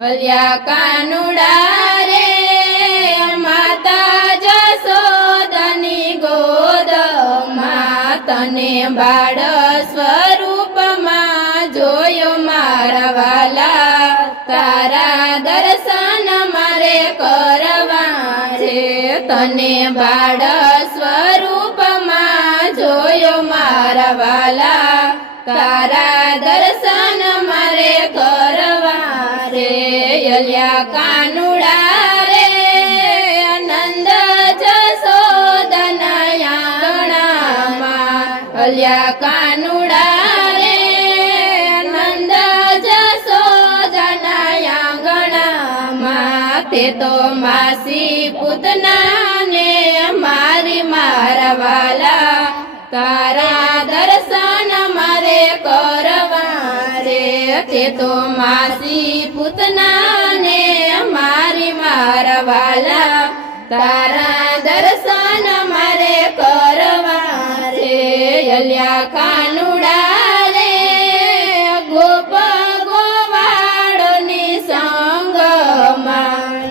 અલ્યા કાનુડા રે માતા જશોદની ગોદમાં તને બાળ સ્વરૂપમાં જોયો મારા વાલા તારા દર્શન મારે કરવા છે તને બાળ સ્વરૂપમાં જોયો મારા વાલા તારા દર્શન મારે કરવા રે અલ્યા કાનુડા રે આનંદ જશોદના આંગણામાં અલ્યા કાનુડા રે આનંદ જશોદના આંગણામાં તે તો માસી પૂતનાને મારી મારા વાલા તારા દર્શન મારે કરવા રે તે તો માસી પૂતનાને મારી મારા વાલા તારા દર્શન મારે કરવા રે અલ્યા